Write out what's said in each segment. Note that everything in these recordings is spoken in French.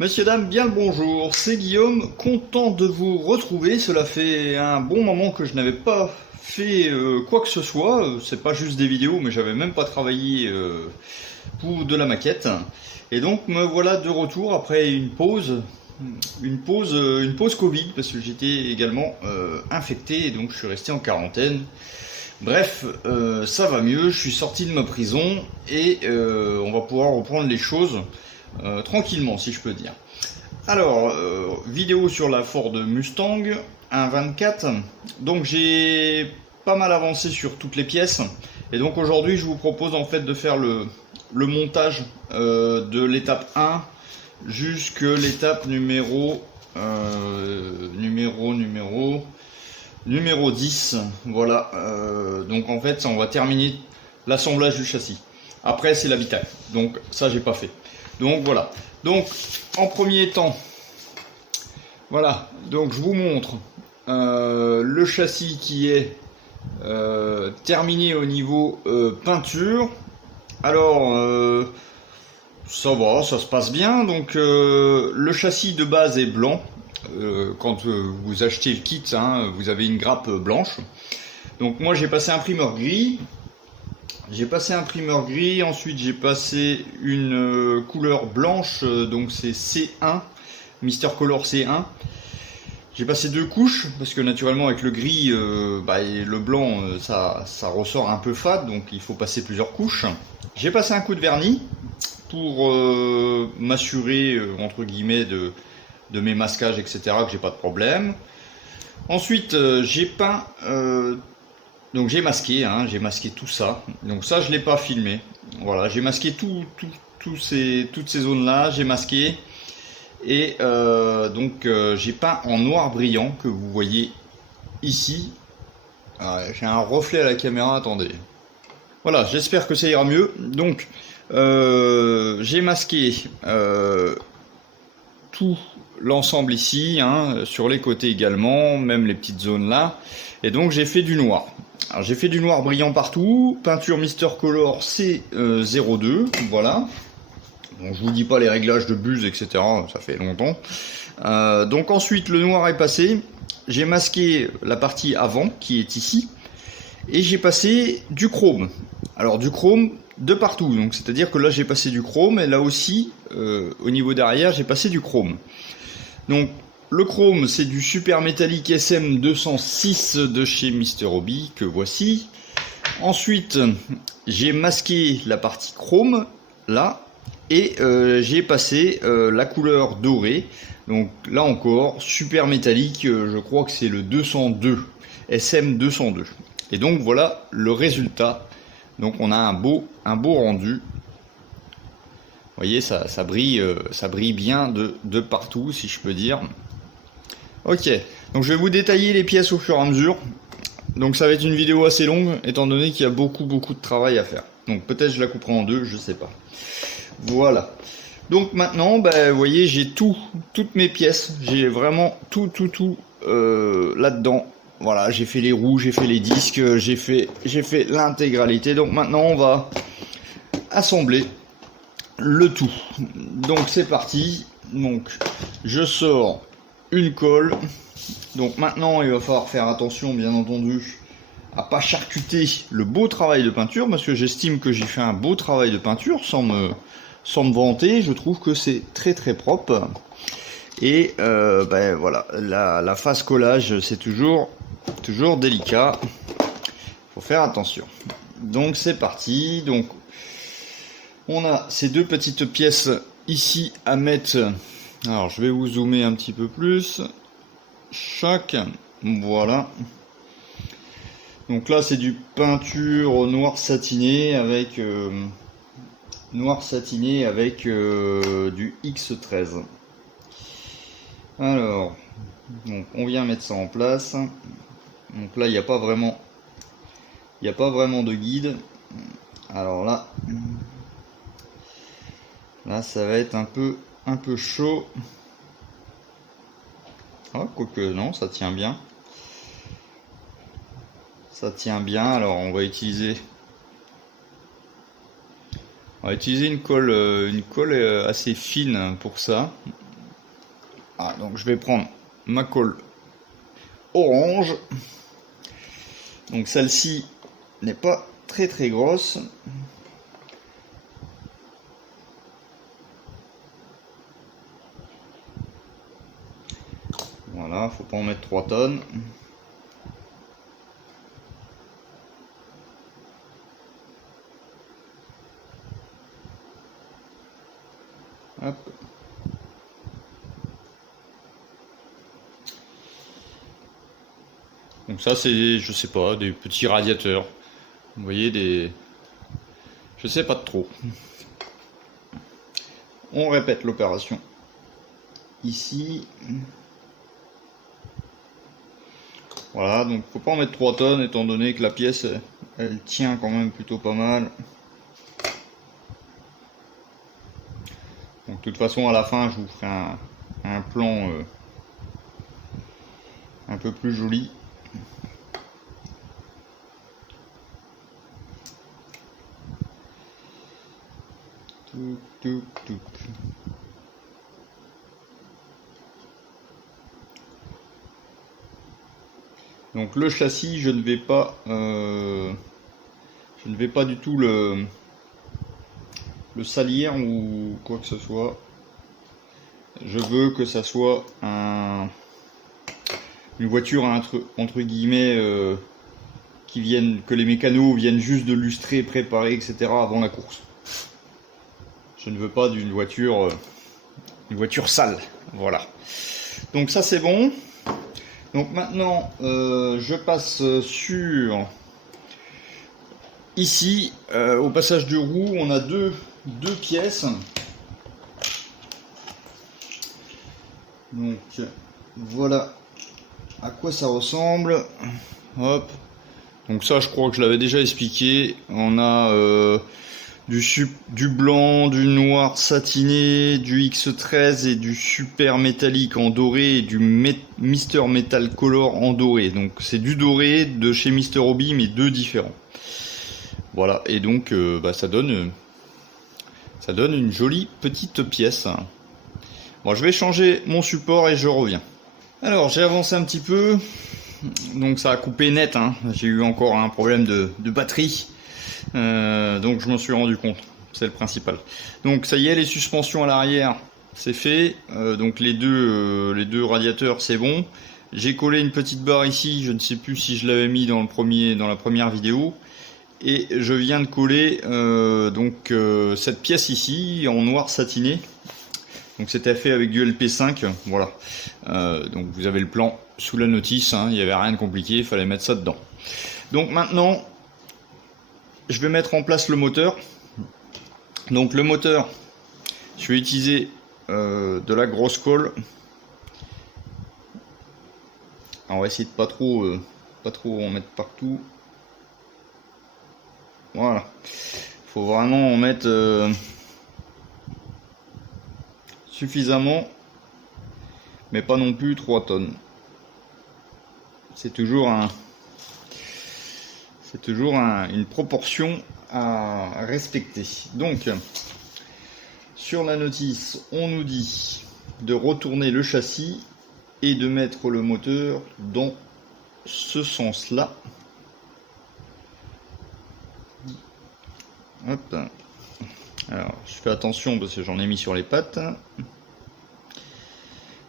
Messieurs, dames, bien le bonjour, c'est Guillaume, content de vous retrouver. Cela fait un bon moment que je n'avais pas fait quoi que ce soit. C'est pas juste des vidéos, mais j'avais même pas travaillé pour de la maquette. Et donc me voilà de retour après une pause, une pause Covid, parce que j'étais également infecté et donc je suis resté en quarantaine. Bref, ça va mieux, je suis sorti de ma prison et on va pouvoir reprendre les choses tranquillement, si je peux dire. Alors, vidéo sur la Ford Mustang 1.24. Donc j'ai pas mal avancé sur toutes les pièces. Et donc aujourd'hui, je vous propose en fait de faire le montage de l'étape 1 jusque l'étape numéro 10. Voilà. Donc en fait, ça, on va terminer l'assemblage du châssis. Après, c'est l'habitacle. Donc ça, j'ai pas fait. Donc voilà. Donc en premier temps, voilà. Donc je vous montre le châssis qui est terminé au niveau peinture. Alors ça va, ça se passe bien. Donc le châssis de base est blanc. Quand vous achetez le kit, hein, vous avez une grappe blanche. Donc moi j'ai passé un primeur gris. Ensuite j'ai passé une couleur blanche, donc c'est C1, Mister Color C1. J'ai passé deux couches, parce que naturellement avec le gris et le blanc, ça ressort un peu fade, donc il faut passer plusieurs couches. J'ai passé un coup de vernis pour m'assurer, entre guillemets, de mes masquages, etc., que j'ai pas de problème. Ensuite j'ai peint... donc j'ai masqué tout ça. Donc ça je l'ai pas filmé. Voilà, j'ai masqué toutes ces zones là, j'ai masqué. Et j'ai peint en noir brillant que vous voyez ici. J'ai un reflet à la caméra, attendez. Voilà, j'espère que ça ira mieux. Donc j'ai masqué tout l'ensemble ici, hein, sur les côtés également, même les petites zones là. Et donc j'ai fait du noir. Alors j'ai fait du noir brillant partout, peinture Mister Color C02, voilà. Bon, je vous dis pas les réglages de buse, etc., ça fait longtemps. Donc ensuite le noir est passé, j'ai masqué la partie avant qui est ici, et j'ai passé du chrome. Alors du chrome de partout, donc c'est-à-dire que là j'ai passé du chrome, et là aussi, au niveau derrière, j'ai passé du chrome. Donc le chrome, c'est du super métallique SM206 de chez Mr. Hobby, que voici. Ensuite, j'ai masqué la partie chrome, là, et j'ai passé la couleur dorée. Donc là encore, super métallique, je crois que c'est le 202, SM202. Et donc voilà le résultat. Donc on a un beau rendu. Vous voyez, ça brille bien de partout, si je peux dire. Ok, donc je vais vous détailler les pièces au fur et à mesure. Donc ça va être une vidéo assez longue, étant donné qu'il y a beaucoup de travail à faire. Donc peut-être je la couperai en deux, je sais pas. Voilà. Donc maintenant, vous voyez, j'ai toutes mes pièces. J'ai vraiment tout là-dedans. Voilà, j'ai fait les roues, j'ai fait les disques, j'ai fait l'intégralité. Donc maintenant, on va assembler le tout. Donc c'est parti. Donc je sors une colle. Donc maintenant il va falloir faire attention, bien entendu, à pas charcuter le beau travail de peinture, parce que j'estime que j'ai fait un beau travail de peinture sans me vanter. Je trouve que c'est très propre. Et voilà, la phase collage, c'est toujours délicat, faut faire attention. Donc c'est parti. Donc on a ces deux petites pièces ici à mettre. Alors je vais vous zoomer un petit peu plus. Chaque, voilà. Donc là c'est du peinture noir satiné avec du X13. Alors donc on vient mettre ça en place. Donc là il n'y a pas vraiment de guide. Alors là ça va être un peu chaud. Ah, quoique non, ça tient bien. Alors on va utiliser une colle assez fine pour ça. Ah, donc je vais prendre ma colle orange. Donc celle-ci n'est pas très grosse. Voilà, faut pas en mettre 3 tonnes. Hop. Donc ça c'est, je sais pas, des petits radiateurs. Vous voyez, des... Je sais pas trop. On répète l'opération. Ici. Voilà, donc faut pas en mettre 3 tonnes étant donné que la pièce elle tient quand même plutôt pas mal. Donc de toute façon à la fin je vous ferai un plan un peu plus joli. Touc, touc, touc. Donc le châssis, je ne vais pas du tout le salir ou quoi que ce soit. Je veux que ça soit une voiture entre guillemets que les mécanos viennent juste de lustrer, préparer, etc. avant la course. Je ne veux pas d'une voiture sale. Voilà. Donc ça c'est bon. Donc maintenant, je passe sur ici, au passage de roue, on a deux pièces. Donc voilà à quoi ça ressemble. Hop. Donc ça, je crois que je l'avais déjà expliqué. On a du blanc, du noir satiné, du X13 et du super métallique en doré et du Mister Metal Color en doré. Donc c'est du doré de chez Mister Hobby mais deux différents. Voilà, et donc ça donne une jolie petite pièce. Bon, je vais changer mon support et je reviens. Alors j'ai avancé un petit peu, donc ça a coupé net, hein. J'ai eu encore un problème de batterie. Donc je m'en suis rendu compte, c'est le principal. Donc ça y est, les suspensions à l'arrière c'est fait, donc les deux radiateurs c'est bon. J'ai collé une petite barre ici, je ne sais plus si je l'avais mis dans la première vidéo, et je viens de coller cette pièce ici en noir satiné. Donc c'était fait avec du LP5, voilà. Donc vous avez le plan sous la notice, hein, il n'y avait rien de compliqué, il fallait mettre ça dedans. Donc maintenant je vais mettre en place le moteur. Donc le moteur, je vais utiliser de la grosse colle. Alors, on va essayer de pas trop en mettre partout. Voilà. Faut vraiment en mettre suffisamment, mais pas non plus 3 tonnes. C'est toujours une proportion à respecter. Donc sur la notice on nous dit de retourner le châssis et de mettre le moteur dans ce sens là. Hop. Alors je fais attention parce que j'en ai mis sur les pattes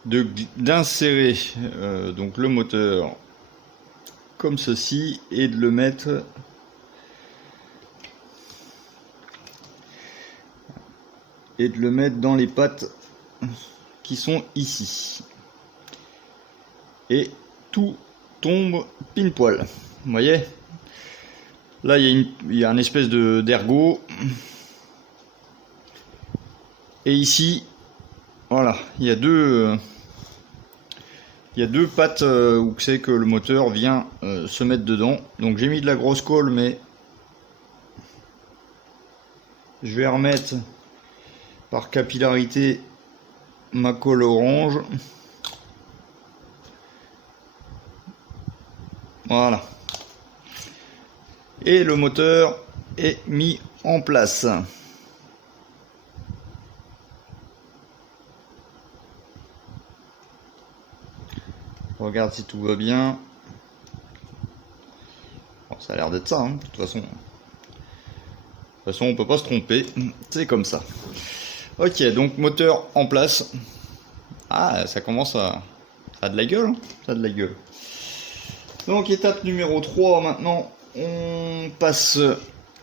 d'insérer donc le moteur comme ceci et de le mettre dans les pattes qui sont ici, et tout tombe pile poil. Vous voyez, là il y a une espèce d'ergot, et ici voilà, il y a deux pattes où c'est que le moteur vient se mettre dedans. Donc j'ai mis de la grosse colle, mais je vais remettre par capillarité ma colle orange. Voilà. Et le moteur est mis en place. regarde si tout va bien. Bon, ça a l'air d'être ça, hein, de toute façon. De toute façon, on peut pas se tromper. C'est comme ça. Ok, donc moteur en place. Ah, ça commence à... Ça a de la gueule, hein, ça a de la gueule. Donc étape numéro 3, maintenant, on passe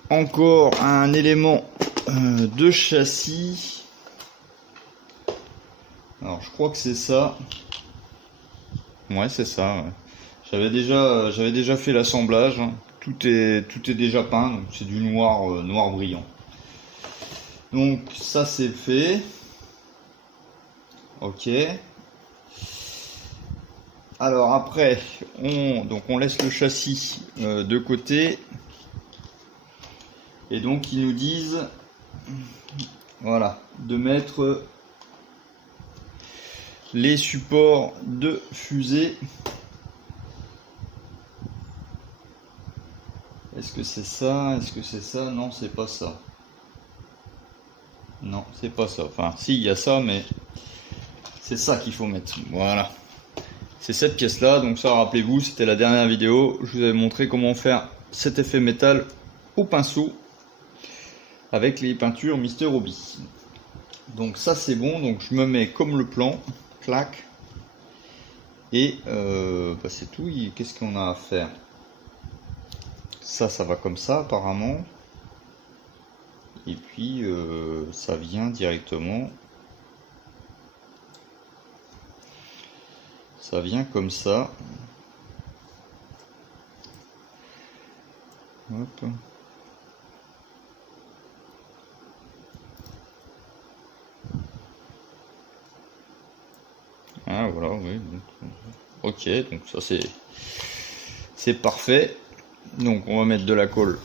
encore à un élément de châssis. Alors je crois que c'est ça. Ouais, c'est ça. Ouais. J'avais déjà fait l'assemblage. Hein. Tout est déjà peint, donc c'est du noir, noir brillant. Donc ça c'est fait. Ok. Alors après, on laisse le châssis de côté. Et donc ils nous disent, voilà, de mettre les supports de fusée. Est-ce que c'est ça? Est-ce que c'est ça? Non, c'est pas ça. Non, c'est pas ça. Enfin, si, il y a ça, mais c'est ça qu'il faut mettre. Voilà. C'est cette pièce-là. Donc ça, rappelez-vous, c'était la dernière vidéo. Je vous avais montré comment faire cet effet métal au pinceau avec les peintures Mister Hobby. Donc ça, c'est bon. Donc je me mets comme le plan. Clac. Et bah, c'est tout. Qu'est-ce qu'on a à faire? Ça va comme ça apparemment. Et puis ça vient directement. Ça vient comme ça. Hop. Ah voilà, oui. Ok, donc ça c'est parfait. Donc on va mettre de la colle.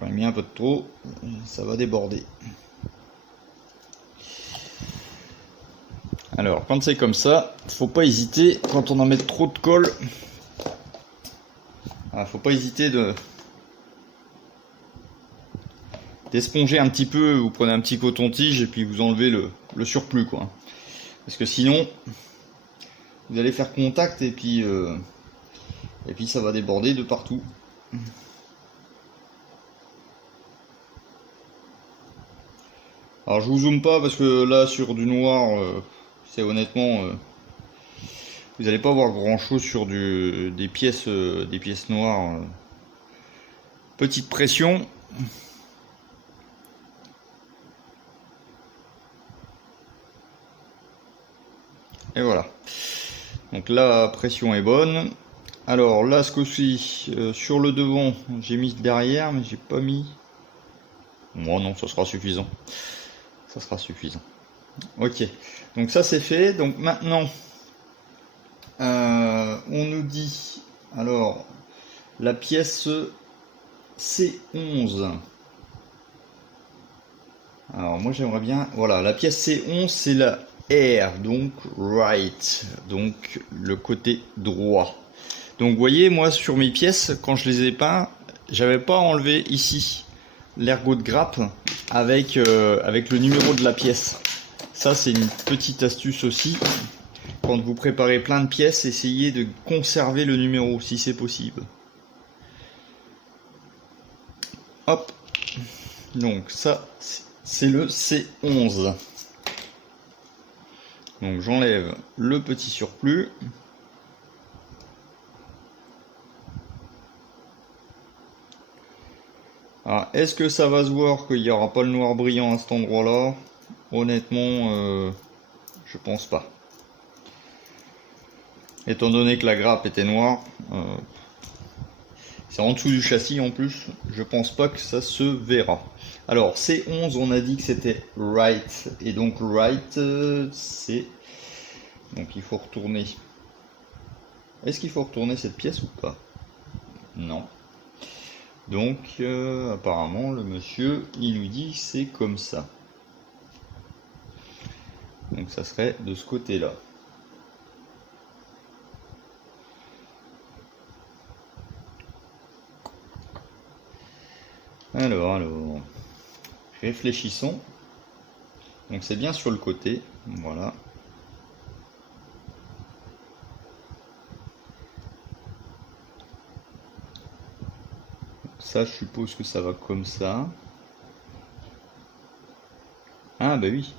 J'en ai mis un peu de trop, ça va déborder. Alors quand c'est comme ça, faut pas hésiter quand on en met trop de colle. Faut pas hésiter d'esponger un petit peu. Vous prenez un petit coton-tige et puis vous enlevez le surplus, quoi. Parce que sinon vous allez faire contact et puis ça va déborder de partout. Alors je vous zoome pas parce que là sur du noir, c'est honnêtement, vous n'allez pas voir grand chose sur des pièces noires. Petite pression. Et voilà. Donc là, la pression est bonne. Alors là, ce coup-ci, sur le devant, j'ai mis derrière, mais j'ai pas mis. Moi non, ça sera suffisant. Ça sera suffisant. Ok. Donc ça c'est fait. Donc maintenant, on nous dit alors la pièce C11. Alors moi j'aimerais bien. Voilà, la pièce C11 c'est la R, donc right, donc le côté droit. Donc vous voyez, moi sur mes pièces, quand je les ai peints, j'avais pas enlevé ici l'ergot de grappe avec le numéro de la pièce. Ça c'est une petite astuce aussi. Quand vous préparez plein de pièces, essayez de conserver le numéro si c'est possible. Hop. Donc ça c'est le C11. Donc j'enlève le petit surplus. Alors, est-ce que ça va se voir qu'il n'y aura pas le noir brillant à cet endroit-là? Honnêtement, je pense pas. Étant donné que la grappe était noire, c'est en dessous du châssis en plus, je pense pas que ça se verra. Alors C11, on a dit que c'était right, et donc right, c'est... Donc il faut retourner. Est-ce qu'il faut retourner cette pièce ou pas? Non. Donc apparemment le monsieur il nous dit c'est comme ça. Donc ça serait de ce côté là. Alors réfléchissons. Donc c'est bien sur le côté, voilà. Ça, je suppose que ça va comme ça. Ah bah oui.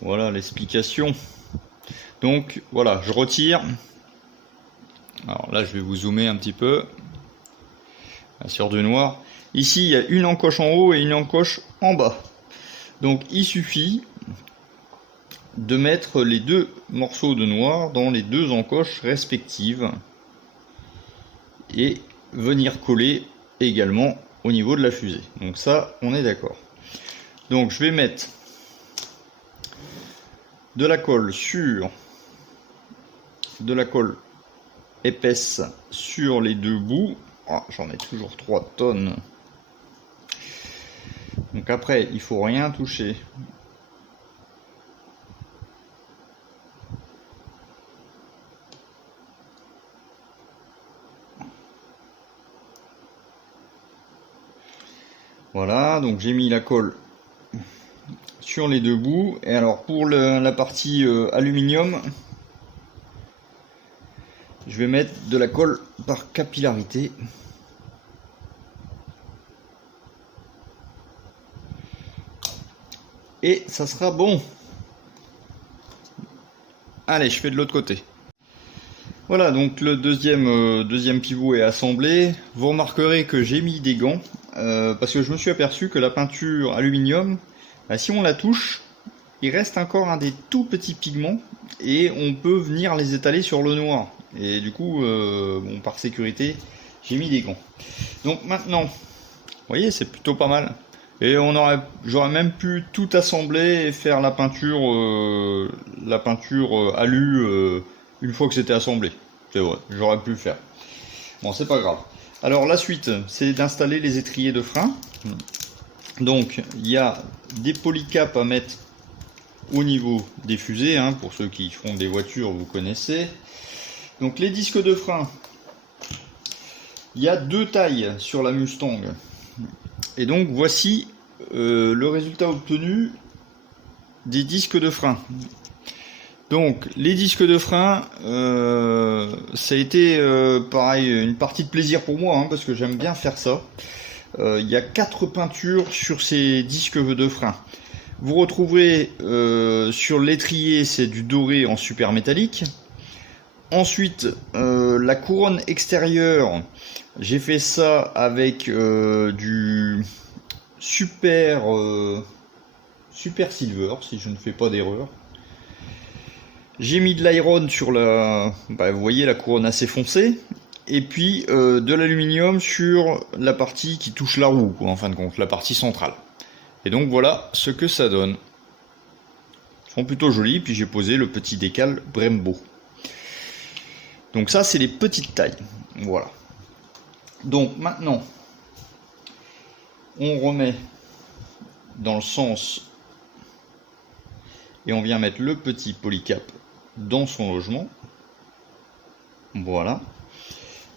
Voilà l'explication. Donc voilà, je retire. Alors là, je vais vous zoomer un petit peu sur du noir. Ici, il y a une encoche en haut et une encoche en bas. Donc il suffit de mettre les deux morceaux de noir dans les deux encoches respectives et venir coller également au niveau de la fusée. Donc ça, on est d'accord. Donc je vais mettre de la colle épaisse sur les deux bouts. Ah, j'en ai toujours 3 tonnes. Donc après, il faut rien toucher. Voilà, donc j'ai mis la colle sur les deux bouts. Et alors pour la partie aluminium, je vais mettre de la colle par capillarité. Et ça sera bon. Allez, je fais de l'autre côté. Voilà, donc le deuxième pivot est assemblé. Vous remarquerez que j'ai mis des gants parce que je me suis aperçu que la peinture aluminium, si on la touche, il reste encore un des tout petits pigments et on peut venir les étaler sur le noir. Et du coup, bon, par sécurité, j'ai mis des gants. Donc maintenant, vous voyez, c'est plutôt pas mal. Et j'aurais même pu tout assembler et faire la peinture alu une fois que c'était assemblé. C'est vrai, j'aurais pu le faire. Bon, c'est pas grave. Alors la suite, c'est d'installer les étriers de frein. Donc il y a des polycaps à mettre au niveau des fusées, hein, pour ceux qui font des voitures, vous connaissez. Donc les disques de frein, il y a 2 tailles sur la Mustang. Et donc voici le résultat obtenu des disques de frein. Donc les disques de frein, ça a été pareil, une partie de plaisir pour moi, hein, parce que j'aime bien faire ça. Il y a 4 peintures sur ces disques de frein. Vous retrouverez sur l'étrier, c'est du doré en super métallique. Ensuite, la couronne extérieure, j'ai fait ça avec du super silver, si je ne fais pas d'erreur. J'ai mis de l'iron sur vous voyez la couronne assez foncée, et puis de l'aluminium sur la partie qui touche la roue, quoi, en fin de compte, la partie centrale. Et donc voilà ce que ça donne. Ils sont plutôt jolis, puis j'ai posé le petit décal Brembo. Donc ça, c'est les petites tailles. Voilà. Donc maintenant, on remet dans le sens et on vient mettre le petit polycap dans son logement. Voilà.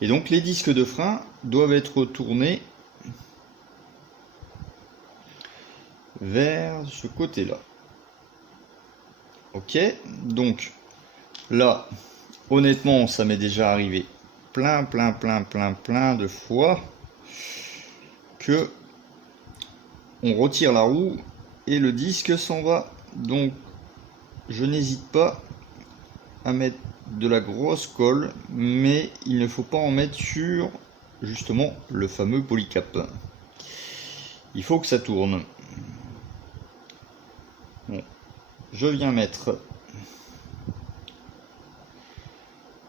Et donc les disques de frein doivent être tournés vers ce côté-là. Ok, donc là, honnêtement, ça m'est déjà arrivé plein de fois que on retire la roue et le disque s'en va. Donc je n'hésite pas à mettre de la grosse colle, mais il ne faut pas en mettre sur justement le fameux polycap. Il faut que ça tourne. Bon, je viens mettre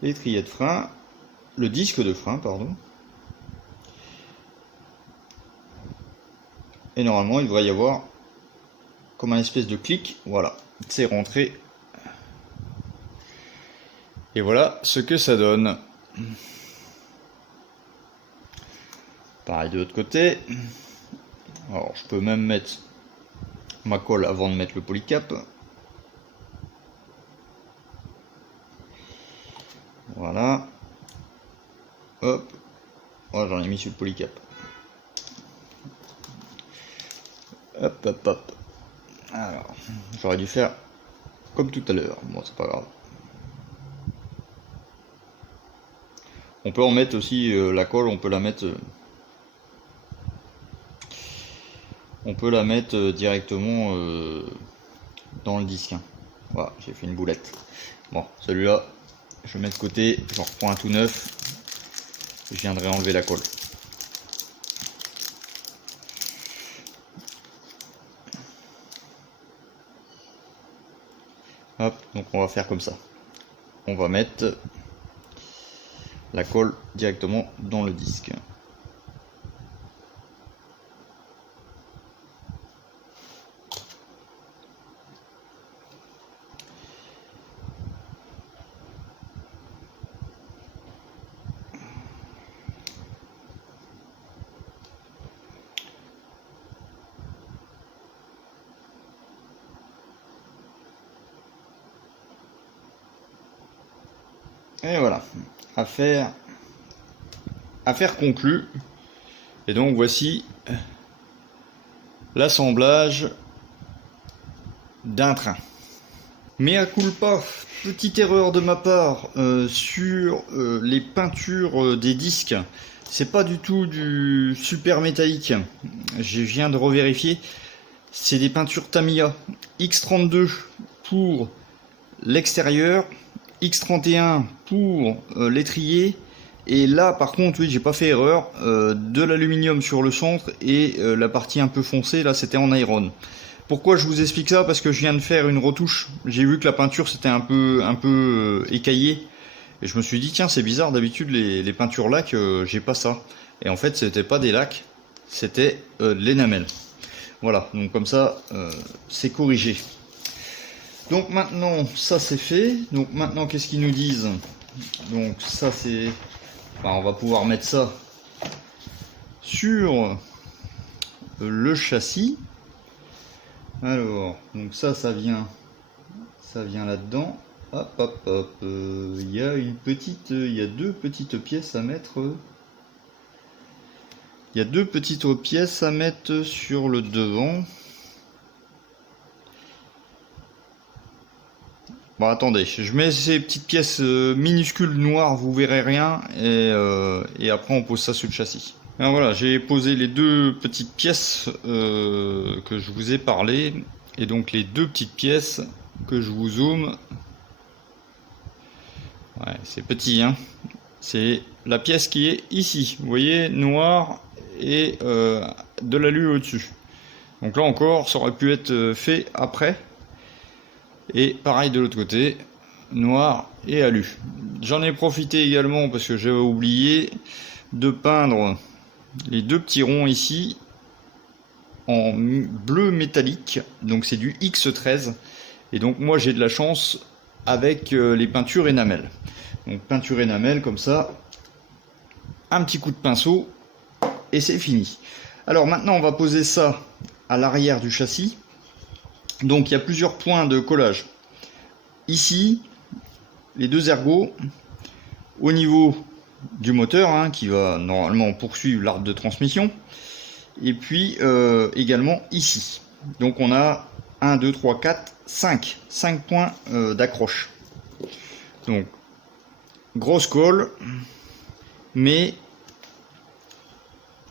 l'étrier de frein, le disque de frein, pardon. Et normalement, il devrait y avoir comme un espèce de clic. Voilà, c'est rentré. Et voilà ce que ça donne. Pareil de l'autre côté. Alors, je peux même mettre ma colle avant de mettre le polycap. Voilà. Hop. Oh, j'en ai mis sur le polycap. Hop, hop, hop. Alors, j'aurais dû faire comme tout à l'heure. Bon, c'est pas grave. On peut en mettre aussi la colle, on peut la mettre directement dans le disque. Voilà, j'ai fait une boulette. Bon, celui-là, je le mets de côté, j'en reprends un tout neuf. Je viendrai enlever la colle. Hop, donc on va faire comme ça. On va mettre la colle directement dans le disque. Et voilà, affaire conclue. Et donc voici l'assemblage d'un train. Mea culpa, petite erreur de ma part sur les peintures des disques. C'est pas du tout du super métallique. Je viens de revérifier. C'est des peintures Tamiya X32 pour l'extérieur, X31 pour l'étrier, et là par contre oui j'ai pas fait erreur, de l'aluminium sur le centre et la partie un peu foncée là c'était en iron. Pourquoi je vous explique ça? Parce que je viens de faire une retouche, j'ai vu que la peinture c'était un peu écaillée et je me suis dit tiens c'est bizarre, d'habitude les peintures lac j'ai pas ça, et en fait c'était pas des lacs, c'était de l'énamel. Voilà, donc comme ça c'est corrigé. Donc maintenant ça c'est fait. Donc maintenant qu'est-ce qu'ils nous disent? Donc ça c'est, enfin, on va pouvoir mettre ça sur le châssis. Alors donc ça vient là-dedans. Hop hop hop. Il y a deux petites pièces à mettre. Il y a deux petites pièces à mettre sur le devant. Bon attendez, je mets ces petites pièces minuscules noires, vous verrez rien, et après on pose ça sur le châssis. Alors voilà, j'ai posé les deux petites pièces que je vous ai parlé, et donc les deux petites pièces que je vous zoome. Ouais, c'est petit, hein. C'est la pièce qui est ici, vous voyez, noire et de l'alu au-dessus. Donc là encore, ça aurait pu être fait après. Et pareil de l'autre côté, noir et alu. J'en ai profité également parce que j'avais oublié de peindre les deux petits ronds ici en bleu métallique. Donc c'est du X13. Et donc moi j'ai de la chance avec les peintures énamel. Donc peinture énamel comme ça, un petit coup de pinceau et c'est fini. Alors maintenant on va poser ça à l'arrière du châssis. Donc il y a plusieurs points de collage. Ici, les deux ergots au niveau du moteur, hein, qui va normalement poursuivre l'arbre de transmission. Et puis également ici. Donc on a 1, 2, 3, 4, 5 points d'accroche. Donc grosse colle, mais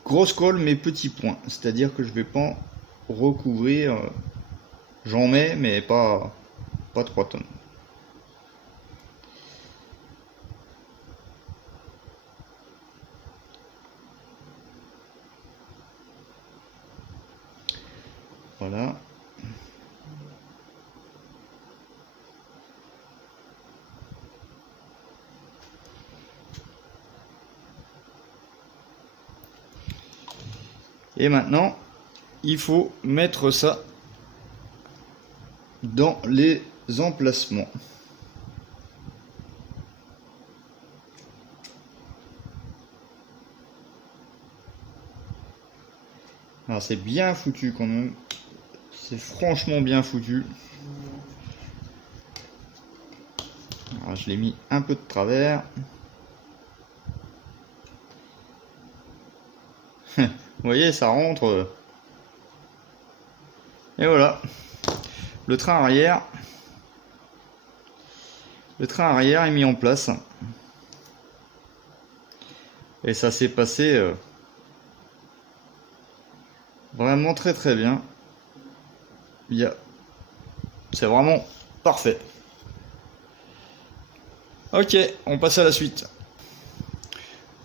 petits points. C'est-à-dire que je vais pas recouvrir. J'en mets, mais pas 3 tonnes. Voilà. Et maintenant, il faut mettre ça dans les emplacements. Alors c'est bien foutu quand même. C'est franchement bien foutu. Alors, je l'ai mis un peu de travers. Vous voyez, ça rentre. Et voilà. le train arrière est mis en place. Et ça s'est passé vraiment très très bien. C'est vraiment parfait. Ok, on passe à la suite.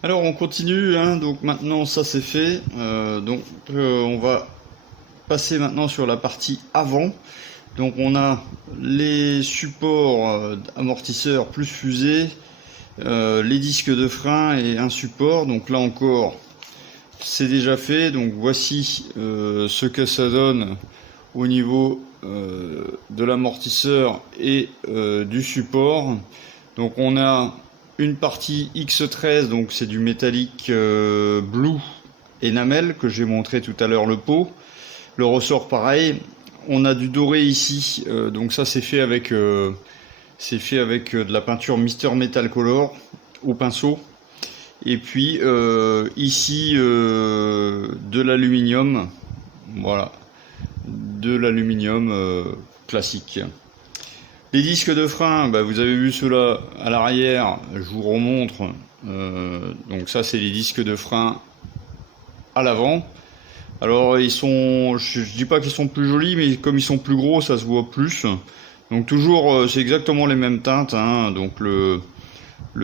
Alors on continue, hein, donc maintenant ça c'est fait. On va passer maintenant sur la partie avant. Donc on a les supports amortisseurs plus fusée, les disques de frein et un support. Donc là encore c'est déjà fait. Donc voici ce que ça donne au niveau de l'amortisseur et du support. Donc on a une partie X13, donc c'est du métallique blue enamel que j'ai montré tout à l'heure, le pot. Le ressort pareil. On a du doré ici, donc ça c'est fait avec de la peinture Mister Metal Color au pinceau. Et puis ici de l'aluminium, voilà, de l'aluminium classique. Les disques de frein, bah, vous avez vu ceux-là à l'arrière, je vous remontre. Donc ça c'est les disques de frein à l'avant. Alors ils sont, je dis pas qu'ils sont plus jolis, mais comme ils sont plus gros, ça se voit plus. Donc toujours, c'est exactement les mêmes teintes, hein. Donc le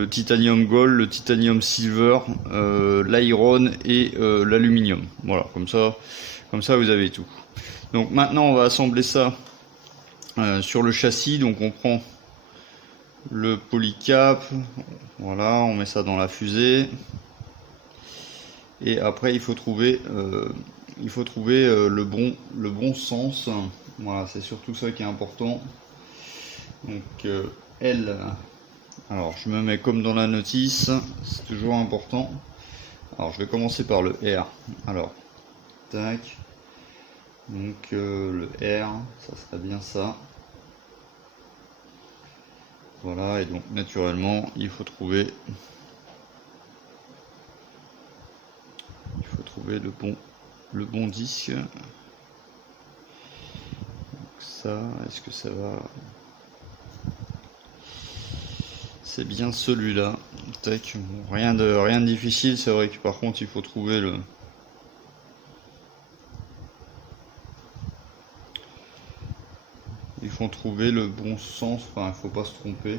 titanium gold, le titanium silver, l'iron et l'aluminium. Voilà, comme ça vous avez tout. Donc maintenant on va assembler ça sur le châssis. Donc on prend le polycap, voilà, on met ça dans la fusée. Et après il faut trouver le bon sens. Voilà, c'est surtout ça qui est important. Donc L, alors je me mets comme dans la notice, c'est toujours important. Alors je vais commencer par le R. Alors tac, donc le R, ça serait bien ça. Voilà, et donc naturellement il faut trouver le bon disque. Donc ça, est-ce que ça va? C'est bien celui-là. Tac, bon, rien de difficile. C'est vrai que par contre il faut trouver le bon sens. Enfin, il faut pas se tromper.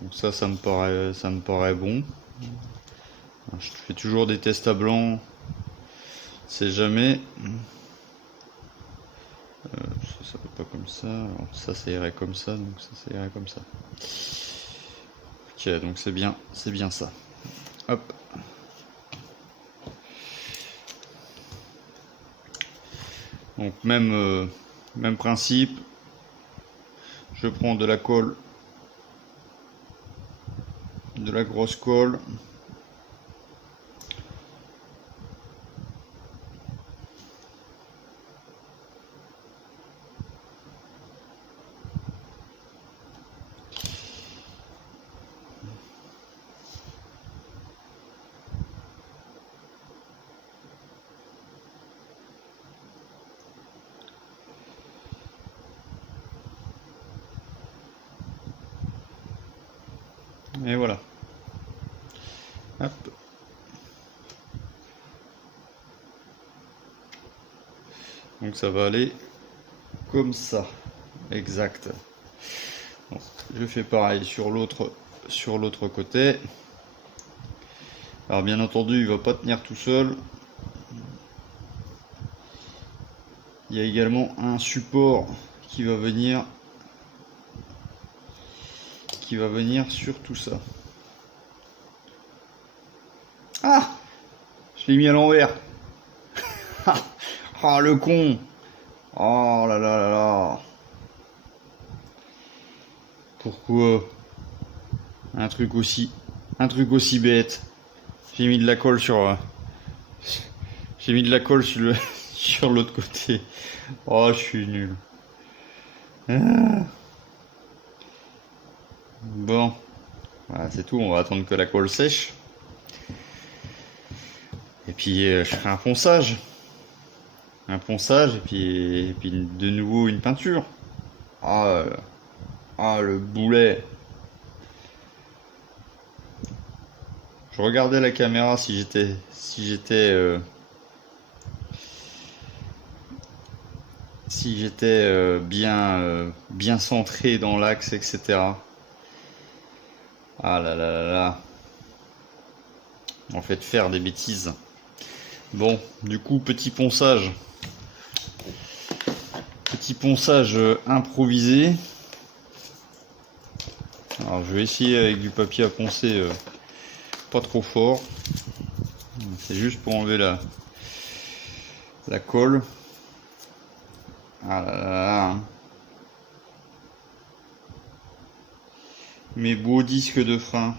Donc ça me paraît bon. Je fais toujours des tests à blanc. C'est jamais. Ça peut pas comme ça. Alors ça irait comme ça, donc ça irait comme ça. Ok, donc c'est bien ça. Hop. Donc même principe. Je prends de la colle, de la grosse colle. Et voilà. Hop. Donc ça va aller comme ça. Exact. Bon, je fais pareil sur l'autre côté. Alors bien entendu, il va pas tenir tout seul. Il y a également un support qui va venir sur tout ça. Ah, je l'ai mis à l'envers. Ah, le con. Oh là là là là. Pourquoi un truc aussi bête? J'ai mis de la colle sur sur l'autre côté. Oh, je suis nul. Ah. Bon, voilà, c'est tout. On va attendre que la colle sèche. Et puis je ferai un ponçage. un ponçage et puis de nouveau une peinture. Ah, le boulet. Je regardais la caméra si j'étais bien centré dans l'axe, etc. Ah là là là là. En fait, faire des bêtises. Bon, du coup, petit ponçage. Petit ponçage improvisé. Alors, je vais essayer avec du papier à poncer pas trop fort. C'est juste pour enlever la colle. Ah là là là. Mes beaux disques de frein.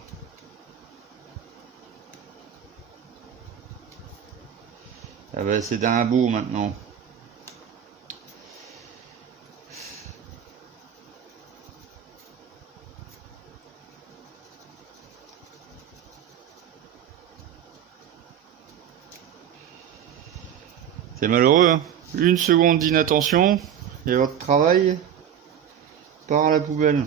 Ah bah c'est d'un beau maintenant. C'est malheureux, hein. Une seconde d'inattention et votre travail part à la poubelle.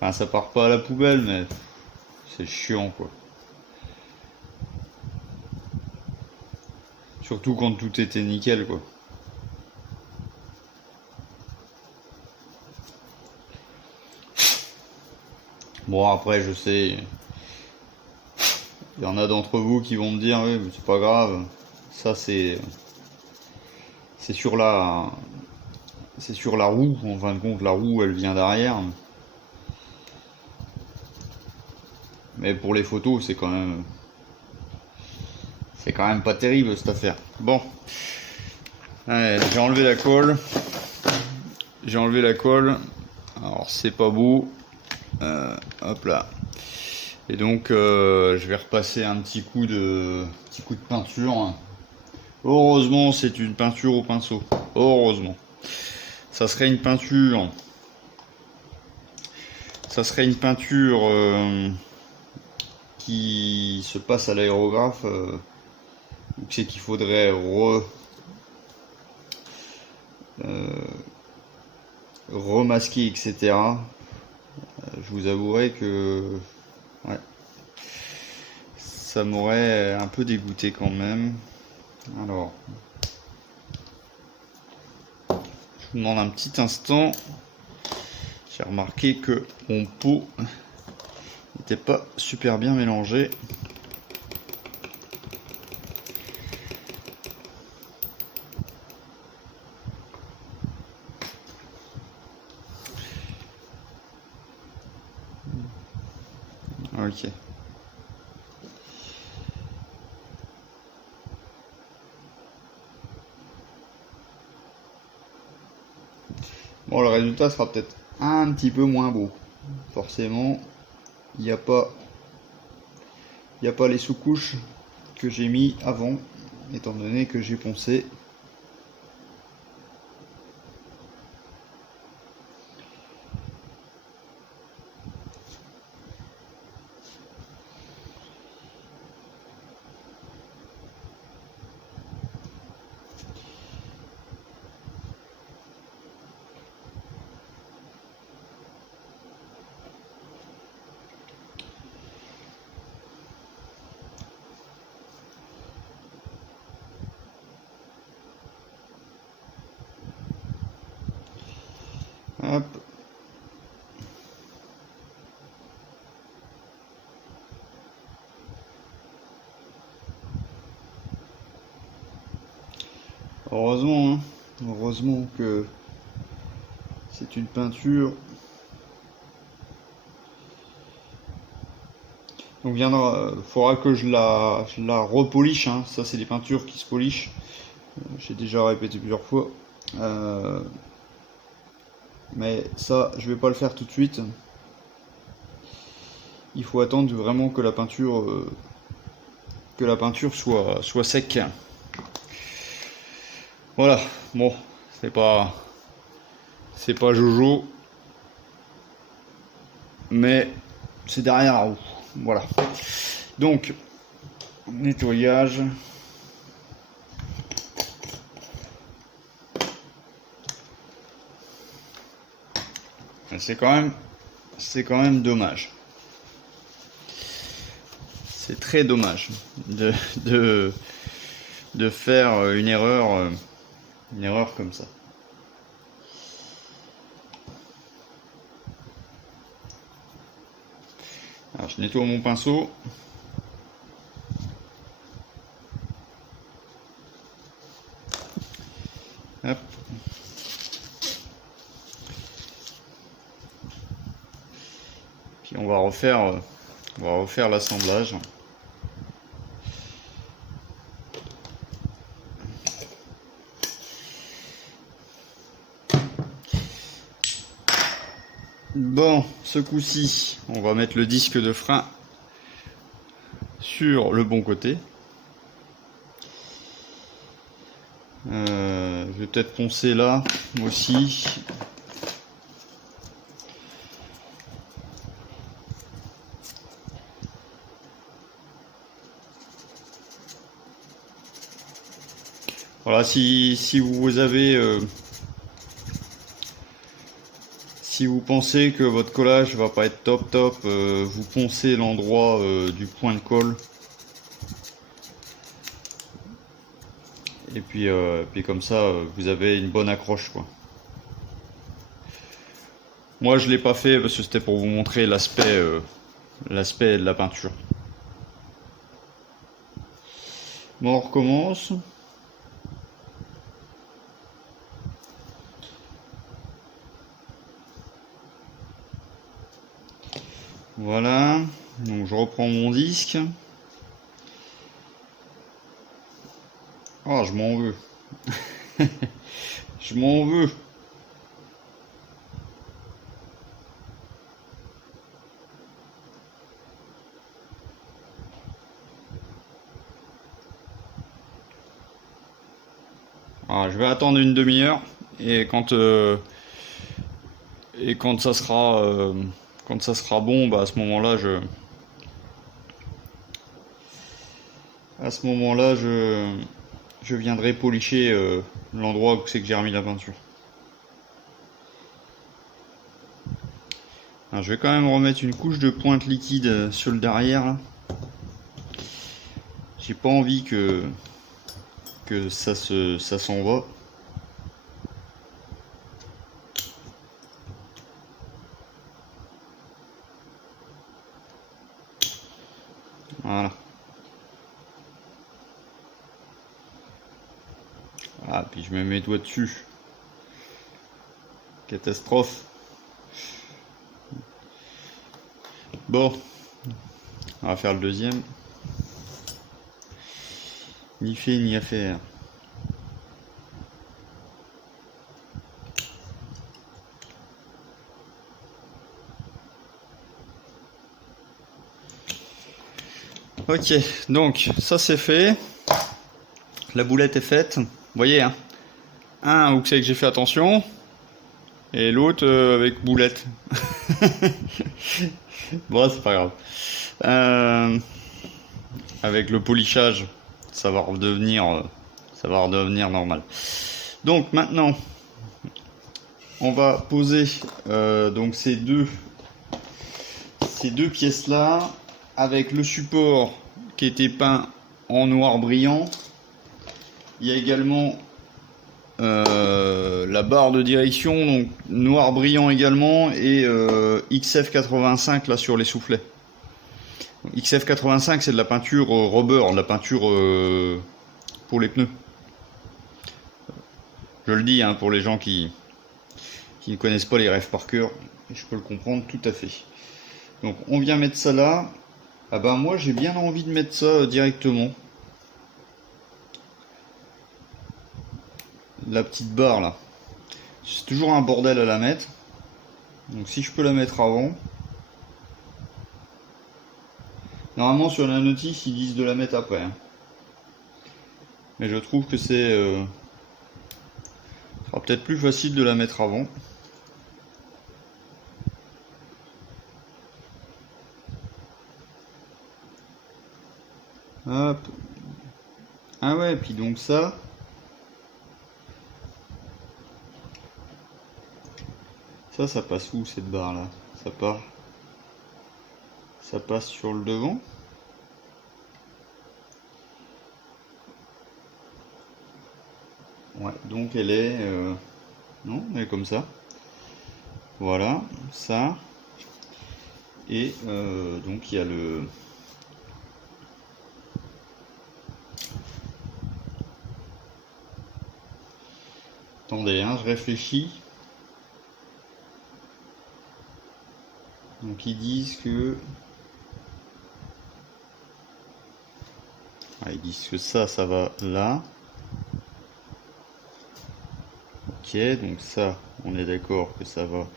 Enfin, ça part pas à la poubelle, mais c'est chiant, quoi. Surtout quand tout était nickel, quoi. Bon, après, je sais, il y en a d'entre vous qui vont me dire, oui, mais c'est pas grave. Ça, c'est sur la roue. En fin de compte, la roue, elle vient derrière. Mais pour les photos, c'est quand même pas terrible cette affaire. Bon, allez, j'ai enlevé la colle. Alors c'est pas beau. Hop là. Et donc je vais repasser un petit coup de peinture. Heureusement, c'est une peinture au pinceau. Heureusement. Ça serait une peinture. Qui se passe à l'aérographe. C'est qu'il faudrait remasquer, etc. Je vous avouerai que ouais, ça m'aurait un peu dégoûté quand même. Alors, je vous demande un petit instant. J'ai remarqué que mon pot n'était pas super bien mélangé. Ok. Bon, le résultat sera peut-être un petit peu moins beau. Forcément, il n'y a pas les sous-couches que j'ai mis avant, étant donné que j'ai poncé. Hop. Heureusement, hein. Heureusement que c'est une peinture. Donc viendra, faudra que je la repolish, hein. Ça c'est des peintures qui se polichent. J'ai déjà répété plusieurs fois. Mais ça, je vais pas le faire tout de suite. Il faut attendre vraiment que la peinture soit sec. Voilà. Bon, c'est pas Jojo, mais c'est derrière la roue. Voilà. Donc, nettoyage. C'est quand même dommage. C'est très dommage de faire une erreur comme ça. Alors, je nettoie mon pinceau. Hop. Puis on va refaire l'assemblage. Bon, ce coup-ci, on va mettre le disque de frein sur le bon côté. Je vais peut-être poncer là aussi. Voilà, si vous avez si vous pensez que votre collage va pas être top, vous poncez l'endroit du point de colle. Et puis comme ça, vous avez une bonne accroche, quoi. Moi, je l'ai pas fait parce que c'était pour vous montrer l'aspect de la peinture. Bon, on recommence. Voilà, donc je reprends mon disque. Oh, je m'en veux. Je m'en veux. Alors, je vais attendre une demi-heure et quand ça sera bon, bah à ce moment-là je viendrai policher l'endroit où c'est que j'ai remis la peinture. Alors, je vais quand même remettre une couche de pointe liquide sur le derrière là. J'ai pas envie que ça s'en va. Voilà. Ah, puis je mets mes doigts dessus. Catastrophe. Bon, on va faire le deuxième. Ni fait ni à faire. Ok, donc ça c'est fait. La boulette est faite. Vous voyez, hein, un où c'est que j'ai fait attention, et l'autre avec boulette. Bon, c'est pas grave. Avec le polissage, ça va redevenir normal. Donc maintenant, on va poser donc ces deux pièces là avec le support qui était peint en noir brillant. Il y a également la barre de direction, donc noir brillant également, et XF85 là sur les soufflets. XF85 c'est de la peinture rubber, de la peinture pour les pneus. Je le dis hein, pour les gens qui ne connaissent pas les rêves par cœur, je peux le comprendre tout à fait. Donc on vient mettre ça là. Ah ben moi j'ai bien envie de mettre ça directement. La petite barre là. C'est toujours un bordel à la mettre. Donc si je peux la mettre avant. Normalement sur la notice ils disent de la mettre après. Hein. Mais je trouve que c'est sera peut-être plus facile de la mettre avant. Hop. Ah ouais, puis donc ça passe où cette barre là? Ça passe sur le devant. Ouais, donc elle est non, elle est comme ça. Voilà, ça. Et donc il y a le attendez, hein, je réfléchis. Donc ils disent que ils disent que ça va là. Ok, donc ça, on est d'accord que ça va.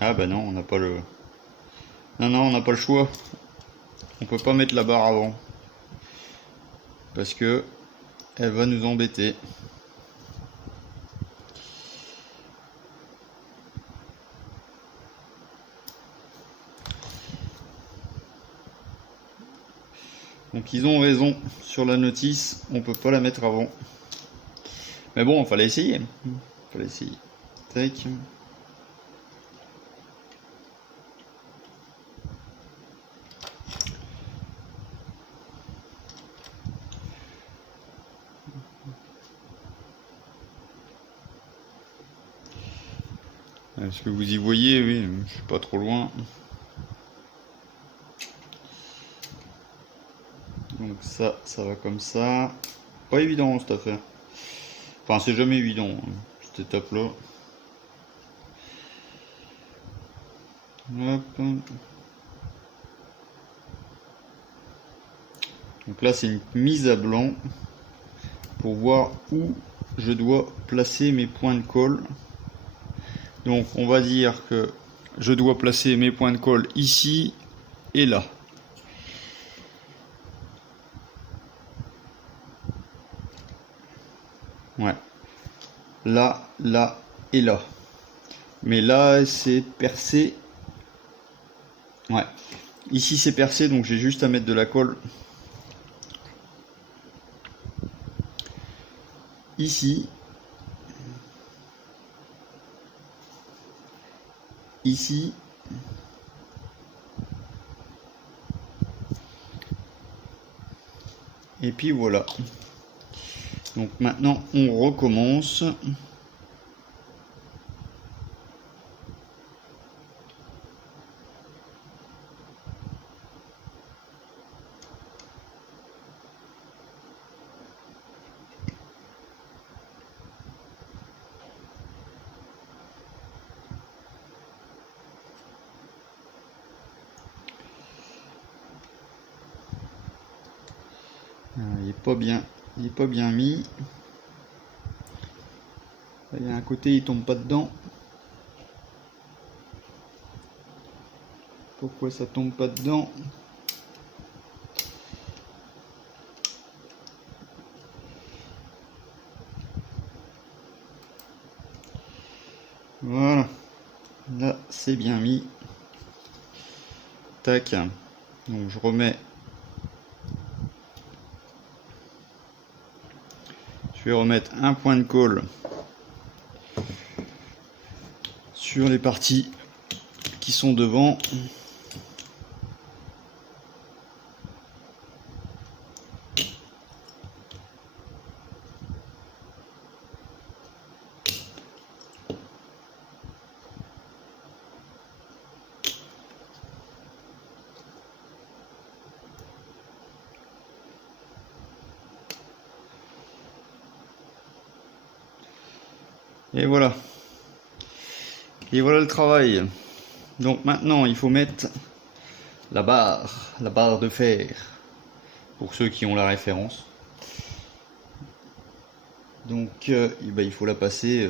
Ah bah non, on n'a pas le. Non, on n'a pas le choix. On peut pas mettre la barre avant. Parce que elle va nous embêter. Donc ils ont raison sur la notice, on peut pas la mettre avant. Mais bon, fallait essayer. Fallait essayer. Tac. Est-ce que vous y voyez? Oui, je suis pas trop loin. Donc ça va comme ça. Pas évident cette affaire. Enfin, c'est jamais évident, hein, cette étape-là. Hop. Donc là, c'est une mise à blanc pour voir où je dois placer mes points de colle. Donc on va dire que je dois placer mes points de colle ici et là. Ouais. Là, là et là. Mais là, c'est percé. Ouais. Ici, c'est percé, donc j'ai juste à mettre de la colle. Ici. Ici. Et puis voilà. Donc maintenant, on recommence. Il est pas bien mis. Il y a un côté, il tombe pas dedans. Pourquoi ça tombe pas dedans? Voilà. Là, c'est bien mis. Tac. Donc je remets. Je vais remettre un point de colle sur les parties qui sont devant. Et voilà. Et voilà le travail. Donc maintenant, il faut mettre la barre de fer, pour ceux qui ont la référence. Donc il faut la passer.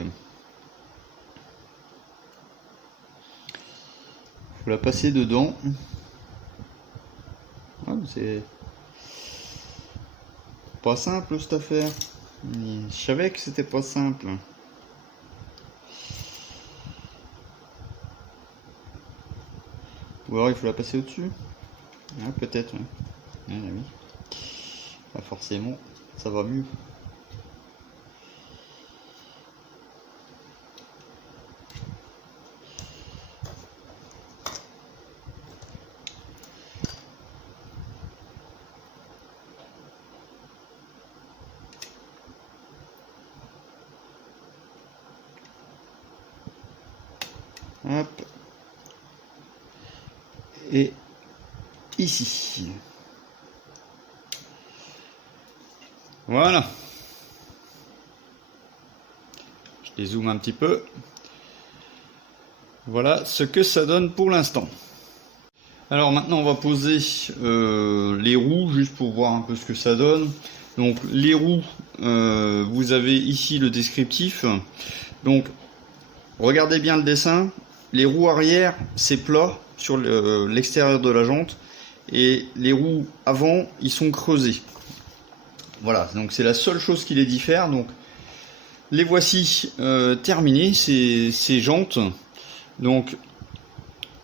Faut la passer dedans. Ouais, c'est pas simple cette affaire. Je savais que c'était pas simple. Ou alors il faut la passer au-dessus. Ouais, peut-être. Ouais. Oui, pas forcément, ça va mieux. Hop. Et ici. Voilà. Je dézoome un petit peu. Voilà ce que ça donne pour l'instant. Alors maintenant on va poser les roues juste pour voir un peu ce que ça donne. Donc les roues, vous avez ici le descriptif. Donc regardez bien le dessin. Les roues arrière c'est plat sur l'extérieur de la jante et les roues avant ils sont creusés. Voilà, donc c'est la seule chose qui les diffère. Donc les voici terminées ces jantes. Donc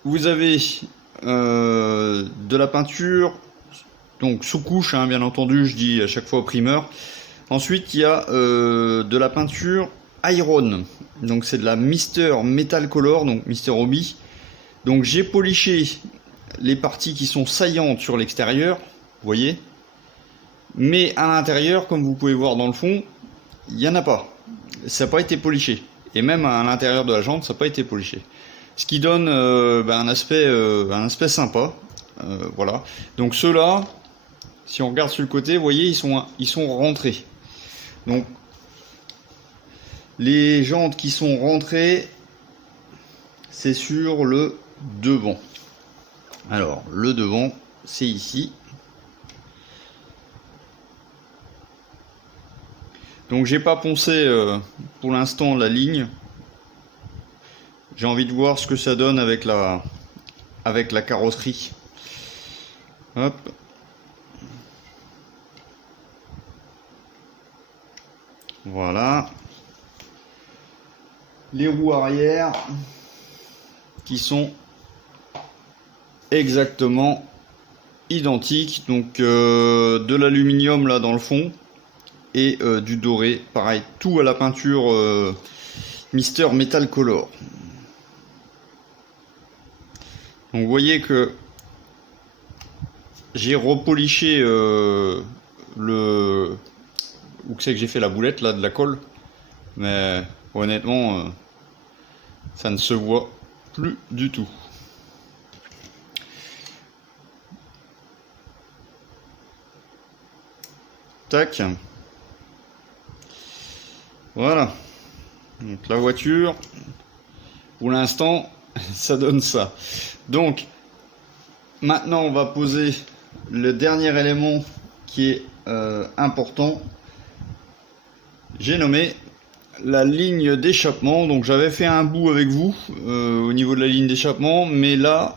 vous avez de la peinture, donc sous couche, hein, bien entendu, je dis à chaque fois au primeur. Ensuite il y a de la peinture Iron, donc c'est de la Mister Metal Color, donc Mister Hobby. Donc j'ai poliché les parties qui sont saillantes sur l'extérieur, vous voyez, mais à l'intérieur, comme vous pouvez voir dans le fond, il n'y en a pas, ça n'a pas été poliché, et même à l'intérieur de la jante ça n'a pas été poliché, ce qui donne un aspect sympa. Voilà, donc ceux-là, si on regarde sur le côté, vous voyez, ils sont rentrés. Donc les jantes qui sont rentrées, c'est sur le devant. Alors le devant c'est ici. Donc j'ai pas poncé pour l'instant la ligne. J'ai envie de voir ce que ça donne avec la carrosserie. Hop. Voilà. Les roues arrière qui sont exactement identiques. Donc de l'aluminium là dans le fond et du doré. Pareil, tout à la peinture Mister Metal Color. Donc vous voyez que j'ai repoliché le... Où c'est que j'ai fait la boulette là de la colle. Mais honnêtement, ça ne se voit plus du tout. Tac. Voilà. Donc la voiture, pour l'instant, ça donne ça. Donc, maintenant, on va poser le dernier élément qui est important. J'ai nommé la ligne d'échappement. Donc j'avais fait un bout avec vous au niveau de la ligne d'échappement, mais là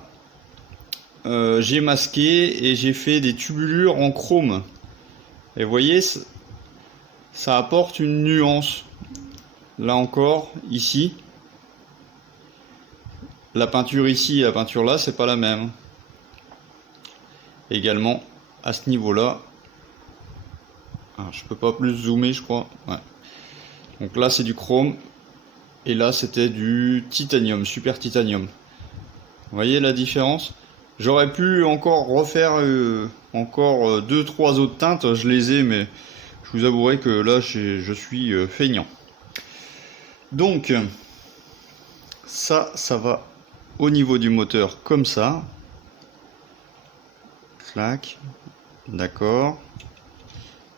j'ai masqué et j'ai fait des tubulures en chrome. Et vous voyez, ça apporte une nuance. Là encore, ici, la peinture ici et la peinture là, c'est pas la même. Également à ce niveau-là, je peux pas plus zoomer, je crois. Ouais. Donc là c'est du chrome et là c'était du titanium, super titanium. Vous voyez la différence? J'aurais pu encore refaire encore 2-3 autres teintes, je les ai, mais je vous avouerai que là je suis feignant. Donc ça va au niveau du moteur comme ça. Clac, d'accord.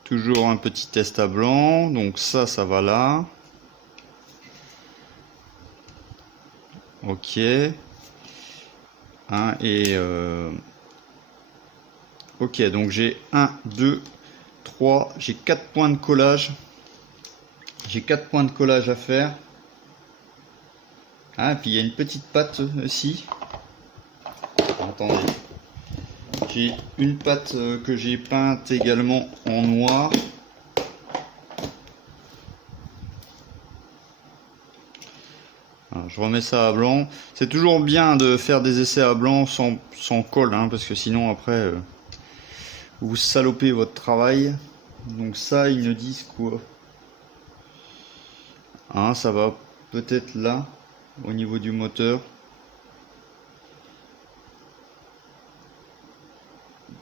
Toujours un petit test à blanc, donc ça va là. Ok. Ok, donc j'ai 1, 2, 3, j'ai 4 points de collage. J'ai 4 points de collage à faire. Et puis il y a une petite patte aussi. Attendez. J'ai une patte que j'ai peinte également en noir. Alors, je remets ça à blanc. C'est toujours bien de faire des essais à blanc sans colle, hein, parce que sinon après vous salopez votre travail. Donc ça, ils nous disent quoi? Hein, ça va peut-être là, au niveau du moteur.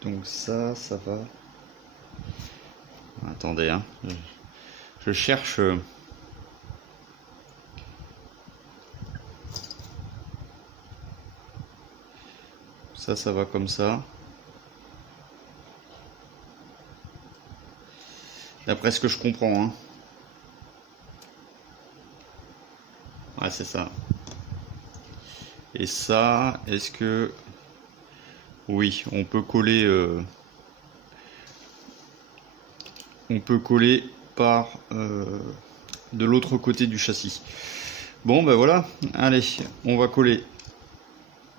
Donc ça va. Attendez, hein. Je cherche. Ça va comme ça. D'après ce que je comprends, hein. Ouais, c'est ça. Et ça, est-ce que... Oui, on peut coller... On peut coller par de l'autre côté du châssis. Bon, ben voilà. Allez, on va coller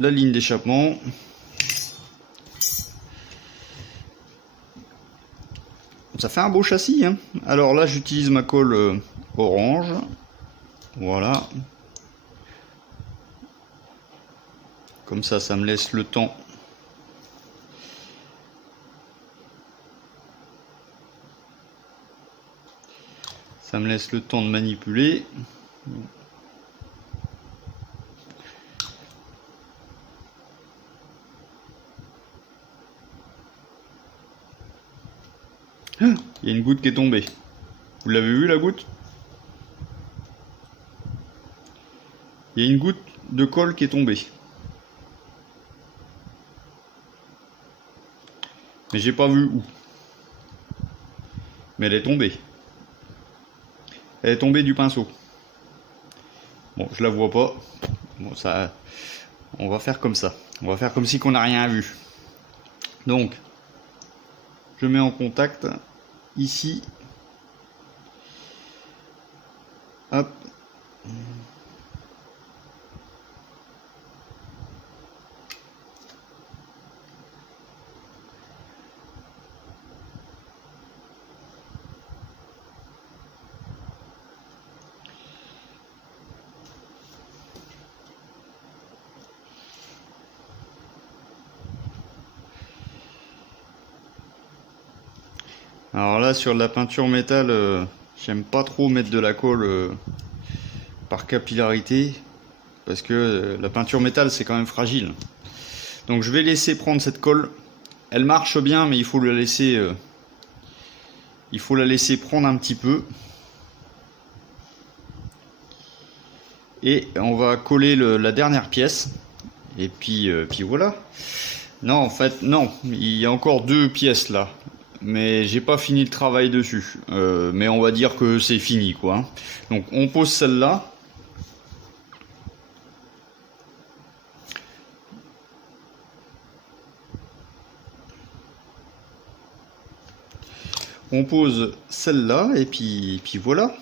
la ligne d'échappement. Ça fait un beau châssis, hein. Alors là, j'utilise ma colle orange. Voilà. Comme ça me laisse le temps. Ça me laisse le temps de manipuler. Il y a une goutte qui est tombée. Vous l'avez vu, la goutte? Il y a une goutte de colle qui est tombée. Mais j'ai pas vu où. Mais elle est tombée. Elle est tombée du pinceau. Bon, je la vois pas. Bon, ça... On va faire comme ça. On va faire comme si qu'on n'a rien vu. Donc, je mets en contact ici. Hop. Alors là, sur la peinture métal, j'aime pas trop mettre de la colle par capillarité, parce que la peinture métal, c'est quand même fragile. Donc je vais laisser prendre cette colle. Elle marche bien, mais il faut la laisser prendre un petit peu. Et on va coller la dernière pièce. Et puis voilà. Non, en fait, non. Il y a encore deux pièces là. Mais j'ai pas fini le travail dessus. Mais on va dire que c'est fini, quoi. Donc on pose celle-là. On pose celle-là et puis voilà.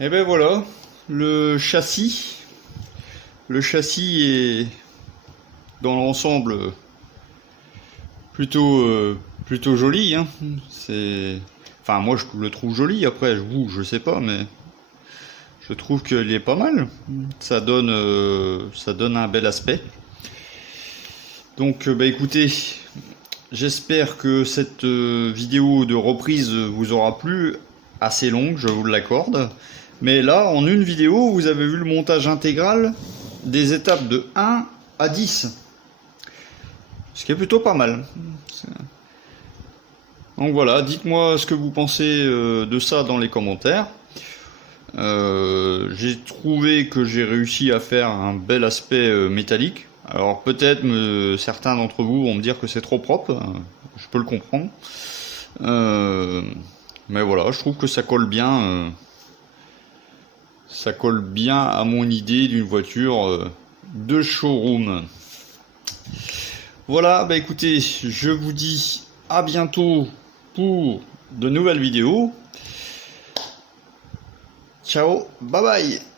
Et ben voilà, le châssis est dans l'ensemble plutôt joli, hein. Enfin moi je le trouve joli, après je sais pas, mais je trouve qu'il est pas mal. Ça donne un bel aspect. Donc bah écoutez, j'espère que cette vidéo de reprise vous aura plu, assez longue, je vous l'accorde. Mais là, en une vidéo, vous avez vu le montage intégral des étapes de 1 à 10. Ce qui est plutôt pas mal. Donc voilà, dites-moi ce que vous pensez de ça dans les commentaires. J'ai trouvé que j'ai réussi à faire un bel aspect métallique. Alors peut-être certains d'entre vous vont me dire que c'est trop propre. Je peux le comprendre. Mais voilà, je trouve que ça colle bien. Ça colle bien à mon idée d'une voiture de showroom. Voilà, bah écoutez, je vous dis à bientôt pour de nouvelles vidéos. Ciao, bye bye.